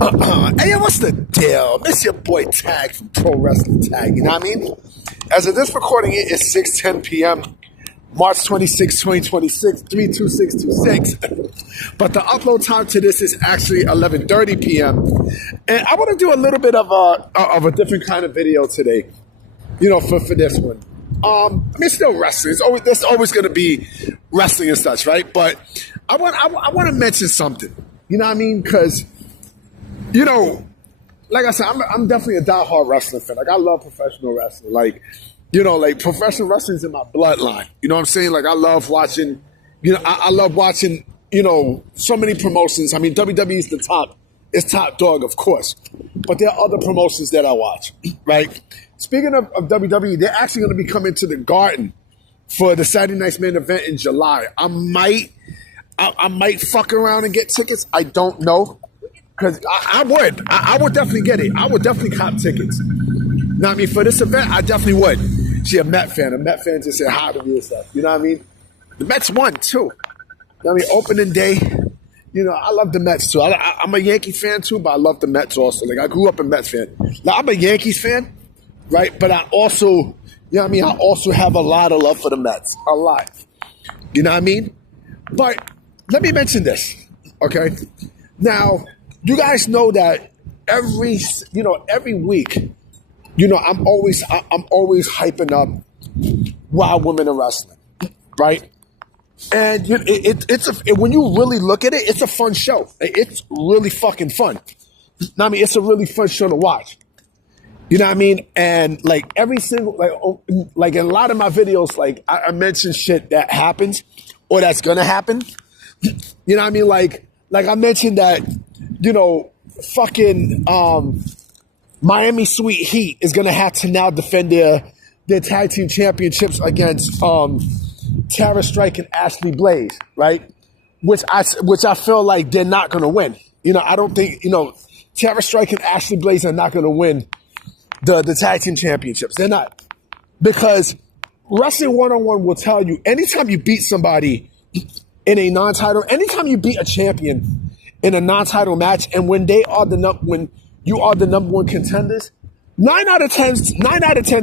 Hey, what's the deal? It's your boy Tag from Pro Wrestling Tag. You know what I mean? As of this recording, it is 6:10 p.m. March 26, 2026, 32626. But the upload time to this is actually 11:30 p.m. And I want to do a little bit of a different kind of video today. You know, for this one. I mean, still wrestling. There's always going to be wrestling and such, right? But I want to mention something. You know what I mean? Because, you know, like I said, I'm definitely a diehard wrestling fan. Like, I love professional wrestling. Like, you know, like, professional wrestling is in my bloodline. You know what I'm saying? Like, I love watching, you know, I love watching, you know, so many promotions. I mean, WWE is it's top dog, of course. But there are other promotions that I watch, right? Speaking of WWE, they're actually going to be coming to the Garden for the Saturday Night's Main Event in July. I might fuck around and get tickets. I don't know. Because I would definitely get it. I would definitely cop tickets. Now, I mean, for this event, I definitely would. See, a Met fan. A Met fan just said hi to me and stuff. You know what I mean? The Mets won, too. You know what I mean? Opening day. You know, I love the Mets, too. I'm a Yankee fan, too, but I love the Mets also. Like, I grew up a Mets fan. Now, I'm a Yankees fan, right? But I also, you know what I mean? I also have a lot of love for the Mets. A lot. You know what I mean? But let me mention this, okay? Now, you guys know that every week, you know, I'm always hyping up Wild Women in Wrestling, right? And when you really look at it, it's a fun show. It's really fucking fun. I mean, it's a really fun show to watch. You know what I mean? And like every single, like in a lot of my videos, like I mention shit that happens or that's gonna happen. You know what I mean? Like I mentioned that, you know, fucking Miami Sweet Heat is gonna have to now defend their tag team championships against Tara Strike and Ashley Blaze, right? Which I feel like they're not gonna win. You know, I don't think, you know, Tara Strike and Ashley Blaze are not gonna win the tag team championships. They're not. Because Wrestling 101 will tell you, anytime you beat somebody in a non-title, anytime you beat a champion in a non-title match, and when you are the number one contenders, 9 out of 10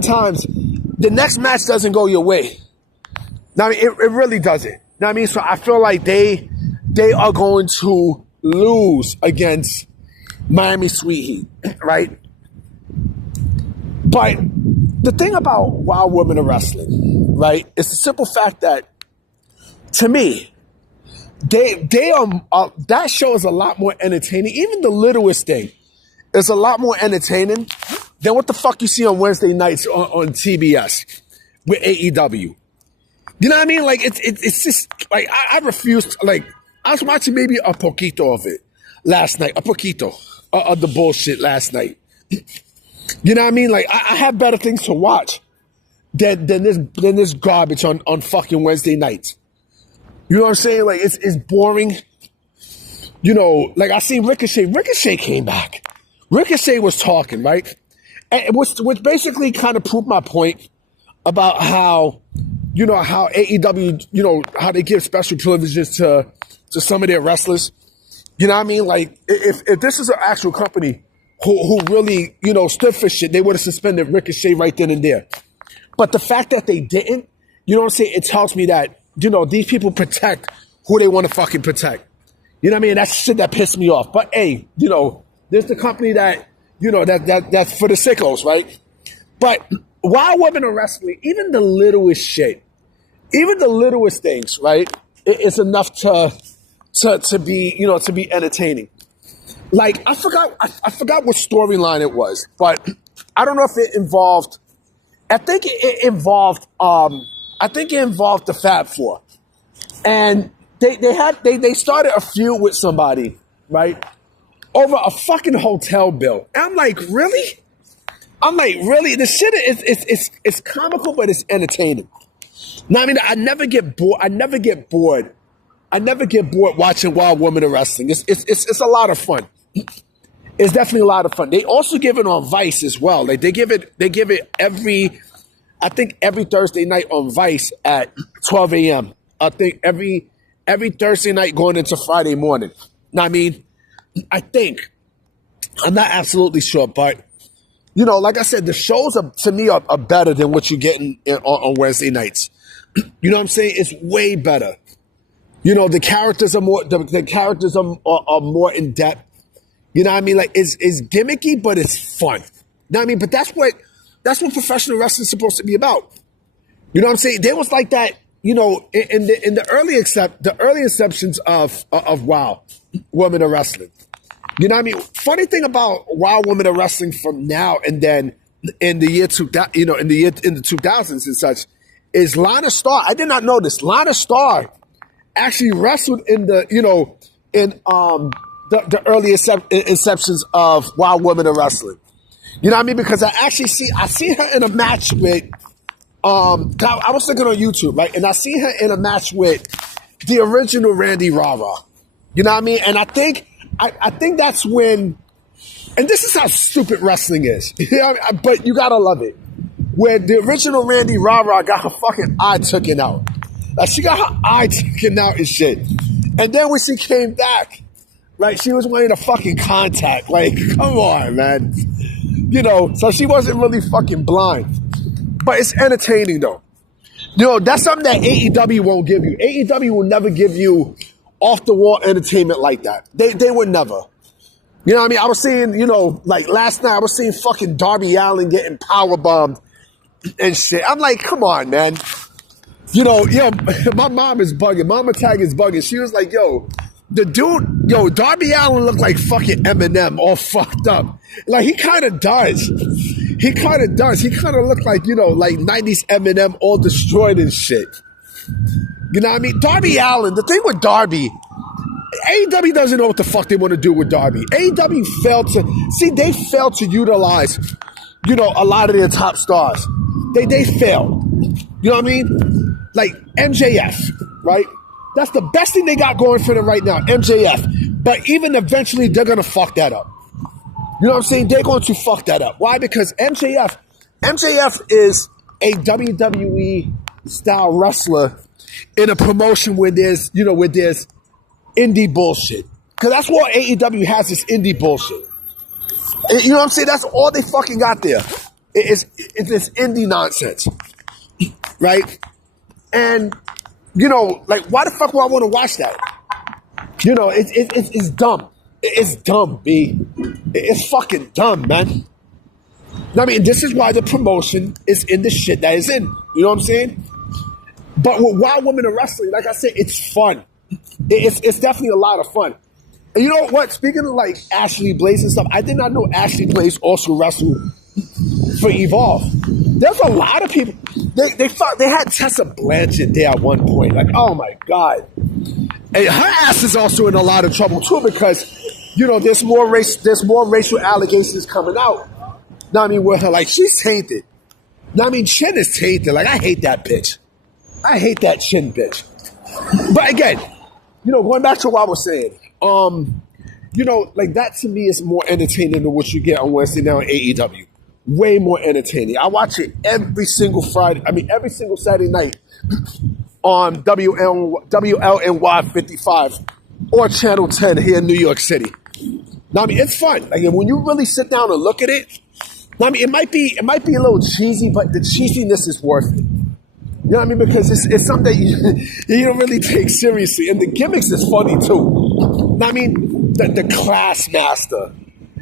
times, the next match doesn't go your way. Now, I mean, it really doesn't. Now, I mean, so I feel like they are going to lose against Miami Sweet Heat, right? But the thing about Wild Women in Wrestling, right, is the simple fact that, to me, they are that show is a lot more entertaining. Even the littlest thing is a lot more entertaining than what the fuck you see on Wednesday nights on TBS with AEW. You know what I mean? Like it's just like I refuse. Like I was watching maybe a poquito of it last night, a poquito of the bullshit last night. You know what I mean? Like I have better things to watch than this garbage on fucking Wednesday nights. You know what I'm saying? Like, it's boring. You know, like, I seen Ricochet. Ricochet came back. Ricochet was talking, right? And which basically kind of proved my point about how, you know, how AEW, you know, how they give special privileges to some of their wrestlers. You know what I mean? Like, if this is an actual company who really, you know, stood for shit, they would have suspended Ricochet right then and there. But the fact that they didn't, you know what I'm saying? It tells me that, you know, these people protect who they want to fucking protect. You know what I mean? That's shit that pissed me off. But hey, you know, there's the company that, you know, that's for the sickos, right? But Wild Women in Wrestling, even the littlest shit, even the littlest things, right? It's enough to be, you know, to be entertaining. Like I forgot what storyline it was, but I don't know if it involved. I think it involved the Fab Four, and they started a feud with somebody, right, over a fucking hotel bill. And I'm like, really? The shit it's comical, but it's entertaining. Now, I mean, I never get bored watching Wild Women in Wrestling. It's a lot of fun. It's definitely a lot of fun. They also give it on Vice as well. Like they give it every Thursday night on Vice at 12 a.m. I think every Thursday night going into Friday morning. Now, I mean, I think I'm not absolutely sure, but like I said, the shows to me are better than what you're getting on Wednesday nights. You know what I'm saying? It's way better. The characters are more the characters are more in depth. You know what I mean? Like it's gimmicky, but it's fun. You know what I mean? But that's what professional wrestling is supposed to be about. You know what I'm saying? There was like that. In the early inceptions of WoW, Women of Wrestling. You know what I mean? Funny thing about WoW Women of Wrestling from now and then in the year 2000, in the 2000s and such, is Lana Starr. I did not know this. Lana Starr actually wrestled in the early inceptions of WoW Women of Wrestling. You know what I mean? Because I seen her in a match with I was looking on YouTube, right? And I seen her in a match with the original Randy Rara. You know what I mean? And I think that's when, and this is how stupid wrestling is. But you gotta love it. Where the original Randy Rara got her fucking eye taken out. Like she got her eye taken out and shit. And then when she came back, like she was wearing a fucking contact. Like, come on, man. So she wasn't really fucking blind. But it's entertaining though. That's something that AEW won't give you. AEW will never give you off the wall entertainment like that. They would never. You know what I mean? I was seeing, like last night I was seeing fucking Darby Allin getting powerbombed and shit. I'm like, come on, man. My mom is bugging. Mama Tag is bugging. She was like, the dude, Darby Allin looked like fucking Eminem, all fucked up. Like, he kind of does. He kind of looked like, like 90s Eminem, all destroyed and shit. You know what I mean? Darby Allin, the thing with Darby, AEW doesn't know what the fuck they want to do with Darby. AEW failed to utilize, a lot of their top stars. They failed. You know what I mean? Like MJF, right? That's the best thing they got going for them right now, MJF. But even eventually, they're going to fuck that up. You know what I'm saying? They're going to fuck that up. Why? Because MJF is a WWE style wrestler in a promotion where there's indie bullshit. Because that's what AEW has, is indie bullshit. You know what I'm saying? That's all they fucking got there. It's this indie nonsense. Right? And, like, why the fuck would I want to watch that? It's dumb. It's dumb, B. It's fucking dumb, man. I mean, this is why the promotion is in the shit that is in. You know what I'm saying? But with Wild Women of Wrestling, like I said, it's fun. It's definitely a lot of fun. And you know what? Speaking of like Ashley Blaze and stuff, I did not know Ashley Blaze also wrestled for Evolve. There's a lot of people. They had Tessa Blanchard there at one point. Like, oh my God. And her ass is also in a lot of trouble too, because there's more racial allegations coming out. Now I mean, with her, like, she's tainted. Now I mean, Chin is tainted. Like, I hate that bitch. I hate that Chin bitch. But again, going back to what I was saying, like that to me is more entertaining than what you get on Wednesday now on AEW. Way more entertaining. I watch it every single Saturday night on WLNY 55 or Channel 10 here in New York City. Now, I mean, it's fun. Like, when you really sit down and look at it, I mean, it might be a little cheesy, but the cheesiness is worth it. You know what I mean? Because it's something that you don't really take seriously. And the gimmicks is funny, too. I mean, the class master.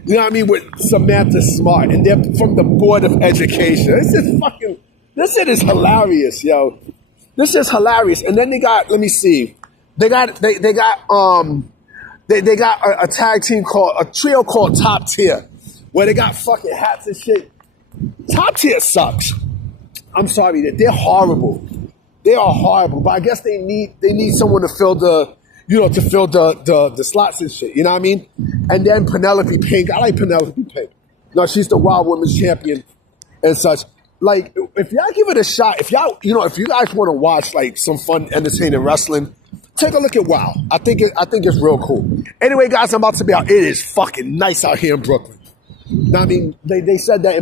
You know what I mean? With Samantha Smart. And they're from the Board of Education. This shit is hilarious, yo. This is hilarious. And then they got, let me see. They got a tag team a trio called Top Tier, where they got fucking hats and shit. Top Tier sucks. I'm sorry, they're horrible. They are horrible, but I guess they need someone to fill the slots and shit. You know what I mean? And then Penelope Pink. I like Penelope Pink. No, she's the Wild Women's Champion and such. Like, if y'all give it a shot, if you guys want to watch like some fun, entertaining wrestling, take a look at WoW. I think it's real cool. Anyway, guys, I'm about to be out. It is fucking nice out here in Brooklyn. Now, I mean, they said that they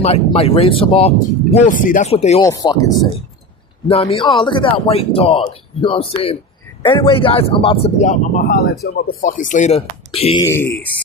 might rain tomorrow. We'll see. That's what they all fucking say. Now, I mean, oh, look at that white dog. You know what I'm saying? Anyway, guys, I'm about to be out. I'm gonna holler at you motherfuckers later. Peace.